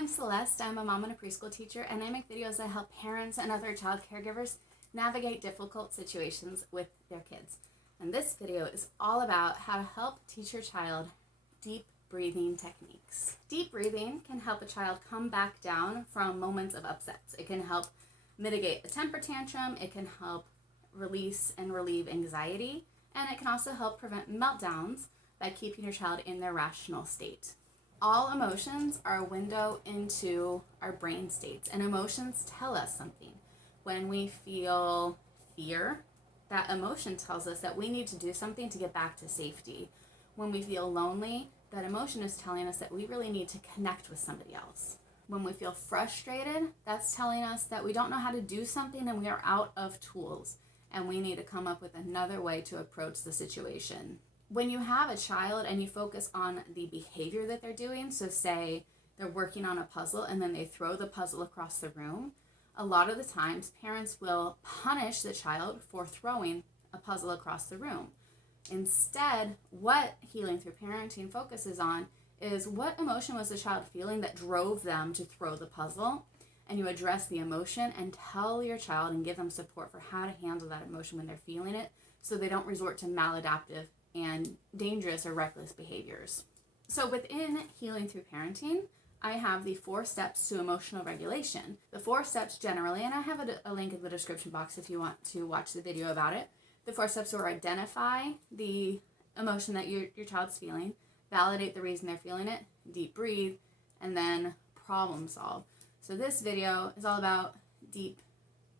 I'm Celeste. I'm a mom and a preschool teacher, and I make videos that help parents and other child caregivers navigate difficult situations with their kids. And this video is all about how to help teach your child deep breathing techniques. Deep breathing can help a child come back down from moments of upsets. It can help mitigate a temper tantrum, it can help release and relieve anxiety, and it can also help prevent meltdowns by keeping your child in their rational state. All emotions are a window into our brain states, and emotions tell us something. When we feel fear, that emotion tells us that we need to do something to get back to safety. When we feel lonely, that emotion is telling us that we really need to connect with somebody else. When we feel frustrated, that's telling us that we don't know how to do something and we are out of tools, and we need to come up with another way to approach the situation. When you have a child and you focus on the behavior that they're doing, so say they're working on a puzzle and then they throw the puzzle across the room, a lot of the times parents will punish the child for throwing a puzzle across the room. Instead, what Healing Through Parenting focuses on is what emotion was the child feeling that drove them to throw the puzzle, and you address the emotion and tell your child and give them support for how to handle that emotion when they're feeling it, so they don't resort to maladaptive and dangerous or reckless behaviors. So within Healing Through Parenting, I have the 4 steps to emotional regulation. The 4 steps generally, and I have a link in the description box if you want to watch the video about it. The 4 steps are identify the emotion that your child's feeling, validate the reason they're feeling it, deep breathe, and then problem solve. So this video is all about deep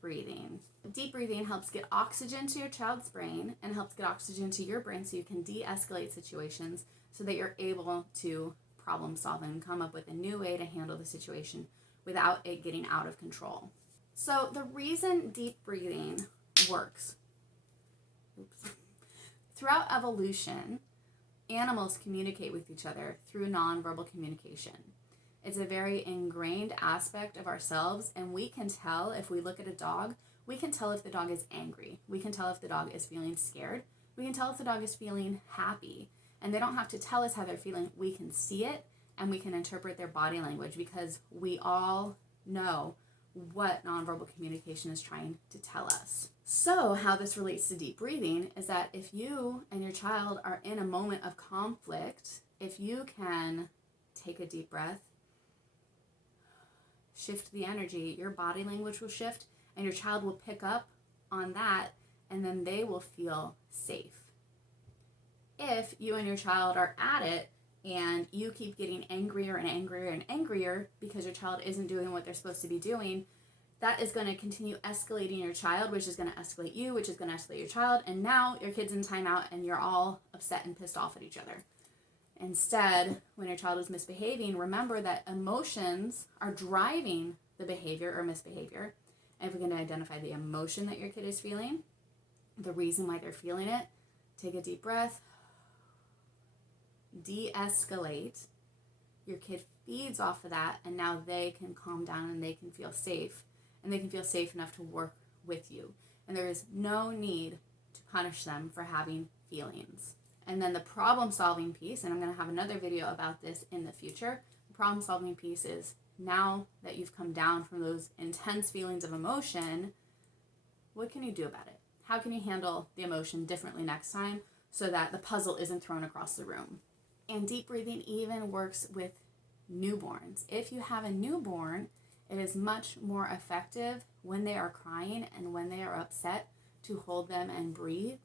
breathing. Deep breathing helps get oxygen to your child's brain and helps get oxygen to your brain so you can de-escalate situations so that you're able to problem solve and come up with a new way to handle the situation without it getting out of control. So the reason deep breathing works, throughout evolution, animals communicate with each other through nonverbal communication. It's a very ingrained aspect of ourselves, and we can tell if we look at a dog. We can tell if the dog is angry. We can tell if the dog is feeling scared. We can tell if the dog is feeling happy. And they don't have to tell us how they're feeling. We can see it, and we can interpret their body language because we all know what nonverbal communication is trying to tell us. So how this relates to deep breathing is that if you and your child are in a moment of conflict, if you can take a deep breath, shift the energy, your body language will shift, and your child will pick up on that, and then they will feel safe. If you and your child are at it and you keep getting angrier and angrier and angrier because your child isn't doing what they're supposed to be doing, that is going to continue escalating your child, which is going to escalate you, which is going to escalate your child, and now your kid's in timeout and you're all upset and pissed off at each other. Instead, when your child is misbehaving, remember that emotions are driving the behavior or misbehavior. And if we can identify the emotion that your kid is feeling, the reason why they're feeling it, take a deep breath, de-escalate. Your kid feeds off of that, and now they can calm down and they can feel safe, and they can feel safe enough to work with you. And there is no need to punish them for having feelings. And then the problem-solving piece, and I'm going to have another video about this in the future, the problem-solving piece is now that you've come down from those intense feelings of emotion, what can you do about it? How can you handle the emotion differently next time so that the puzzle isn't thrown across the room? And deep breathing even works with newborns. If you have a newborn, it is much more effective when they are crying and when they are upset to hold them and breathe.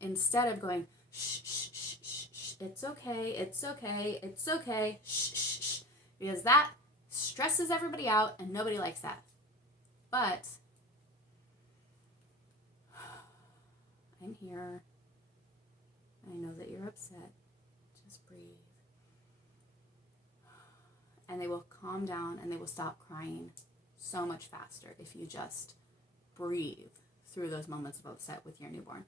Instead of going, shh, shh, shh, shh, shh, it's okay, it's okay, it's okay, shh, shh, shh, because that stresses everybody out and nobody likes that. But I'm here. I know that you're upset. Just breathe. And they will calm down and they will stop crying so much faster if you just breathe through those moments of upset with your newborn.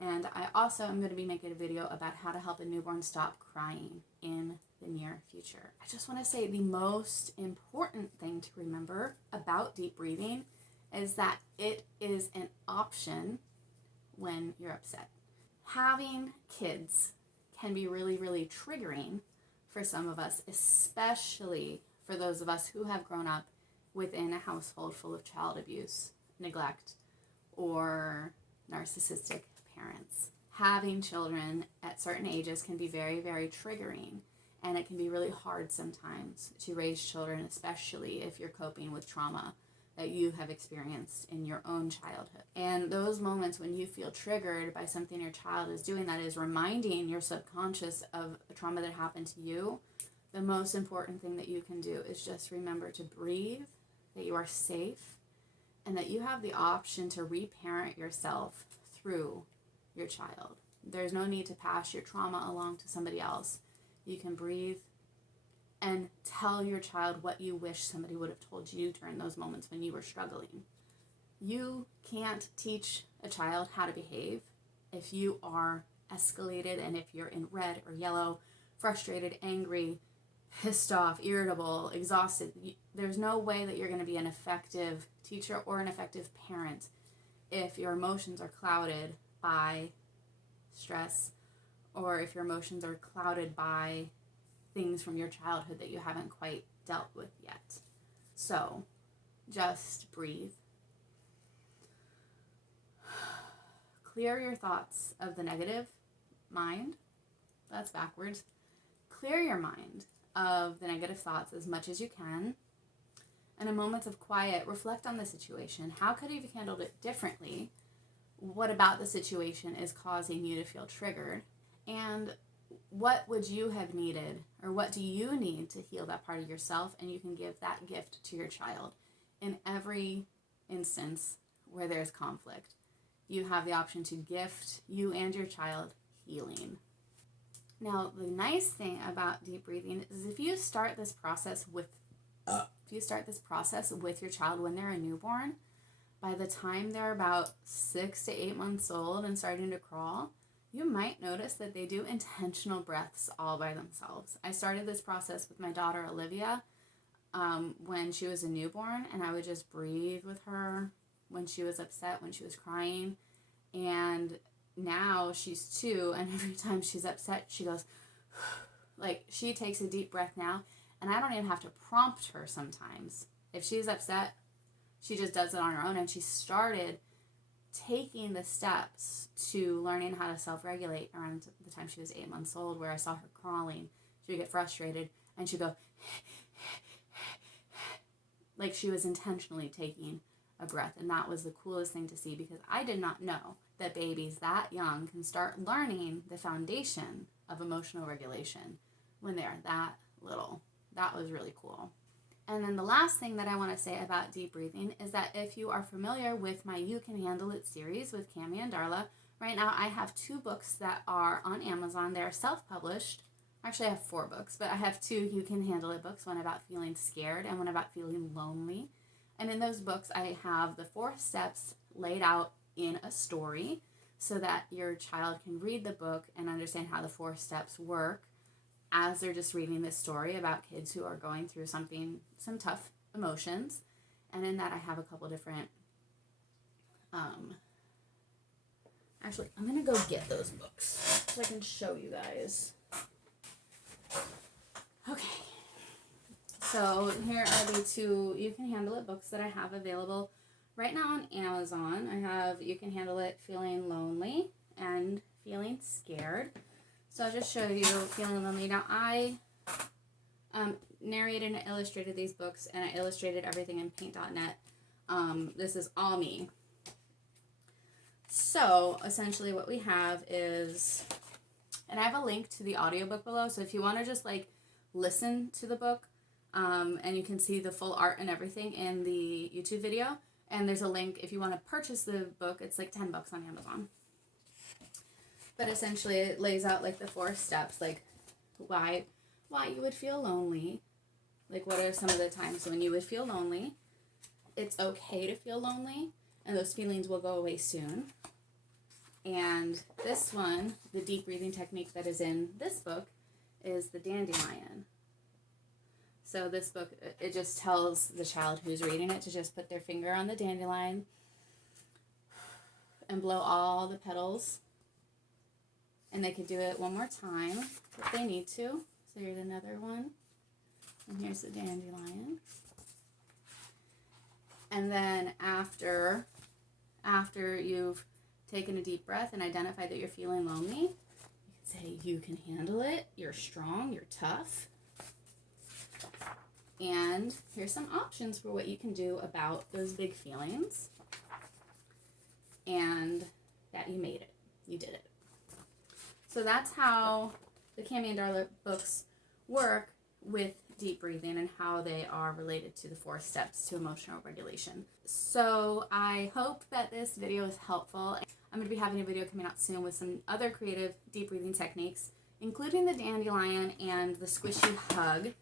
And I also am going to be making a video about how to help a newborn stop crying in the near future. I just want to say the most important thing to remember about deep breathing is that it is an option when you're upset. Having kids can be really, really triggering for some of us, especially for those of us who have grown up within a household full of child abuse, neglect, or narcissistic parents. Having children at certain ages can be very, very triggering, and it can be really hard sometimes to raise children, especially if you're coping with trauma that you have experienced in your own childhood. And those moments when you feel triggered by something your child is doing that is reminding your subconscious of a trauma that happened to you, the most important thing that you can do is just remember to breathe, that you are safe, and that you have the option to reparent yourself through your child. There's no need to pass your trauma along to somebody else. You can breathe and tell your child what you wish somebody would have told you during those moments when you were struggling. You can't teach a child how to behave if you are escalated and if you're in red or yellow, frustrated, angry, pissed off, irritable, exhausted. There's no way that you're going to be an effective teacher or an effective parent if your emotions are clouded by stress, or if your emotions are clouded by things from your childhood that you haven't quite dealt with yet. So just breathe. Clear your thoughts of the negative mind. That's backwards. Clear your mind of the negative thoughts as much as you can. And in moments of quiet, reflect on the situation. How could you have handled it differently? What about the situation is causing you to feel triggered? And what would you have needed, or what do you need to heal that part of yourself? And you can give that gift to your child. In every instance where there's conflict, you have the option to gift you and your child healing. Now, the nice thing about deep breathing is if you start this process with your child when they're a newborn, by the time they're about 6 to 8 months old and starting to crawl, you might notice that they do intentional breaths all by themselves. I started this process with my daughter Olivia when she was a newborn, and I would just breathe with her when she was upset, when she was crying. And now she's 2, and every time she's upset, she goes, like, she takes a deep breath now, and I don't even have to prompt her sometimes. If she's upset, she just does it on her own, and she started taking the steps to learning how to self-regulate around the time she was 8 months old, where I saw her crawling. She would get frustrated, and she'd go, like she was intentionally taking a breath. And that was the coolest thing to see, because I did not know that babies that young can start learning the foundation of emotional regulation when they're that little. That was really cool. And then the last thing that I want to say about deep breathing is that if you are familiar with my You Can Handle It series with Cami and Darla, right now I have 2 books that are on Amazon. They're self-published. Actually, I have 4 books, but I have 2 You Can Handle It books, one about feeling scared and one about feeling lonely. And in those books, I have the 4 steps laid out in a story so that your child can read the book and understand how the 4 steps work as they're just reading this story about kids who are going through some tough emotions. And in that, I have a couple different, actually, I'm going to go get those books so I can show you guys. Okay. So here are the 2 You Can Handle It books that I have available right now on Amazon. I have You Can Handle It Feeling Lonely and Feeling Scared. So I'll just show you Feeling Lonely. Now, I narrated and illustrated these books, and I illustrated everything in paint.net. This is all me. So essentially what we have is, and I have a link to the audiobook below, so if you want to just like listen to the book, and you can see the full art and everything in the YouTube video, and there's a link if you want to purchase the book. It's like $10 on Amazon. But essentially it lays out like the 4 steps, like why you would feel lonely, like what are some of the times when you would feel lonely. It's okay to feel lonely, and those feelings will go away soon. And this one, the deep breathing technique that is in this book, is the dandelion. So this book, it just tells the child who's reading it to just put their finger on the dandelion and blow all the petals. And they could do it one more time if they need to. So So here's another one. And here's the dandelion. And then after you've taken a deep breath and identified that you're feeling lonely, you can say you can handle it, you're strong, you're tough. And here's some options for what you can do about those big feelings. And that you made it. You did it. So that's how the Cami and Darla books work with deep breathing and how they are related to the 4 steps to emotional regulation. So I hope that this video is helpful. I'm going to be having a video coming out soon with some other creative deep breathing techniques, including the dandelion and the squishy hug,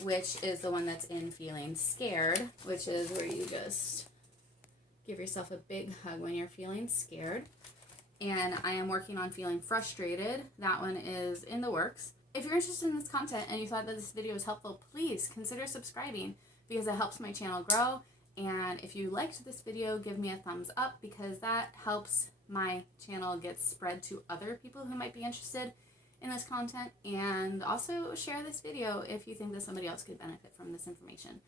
which is the one that's in feeling scared, which is where you just give yourself a big hug when you're feeling scared. And I am working on feeling frustrated. That one is in the works. If you're interested in this content and you thought that this video was helpful, please consider subscribing because it helps my channel grow. And if you liked this video, give me a thumbs up because that helps my channel get spread to other people who might be interested in this content. And also share this video if you think that somebody else could benefit from this information.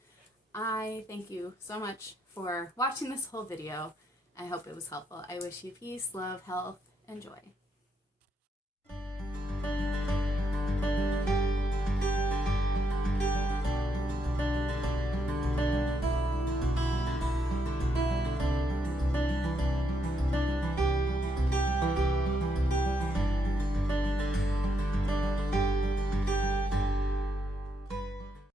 I thank you so much for watching this whole video. I hope it was helpful. I wish you peace, love, health, and joy.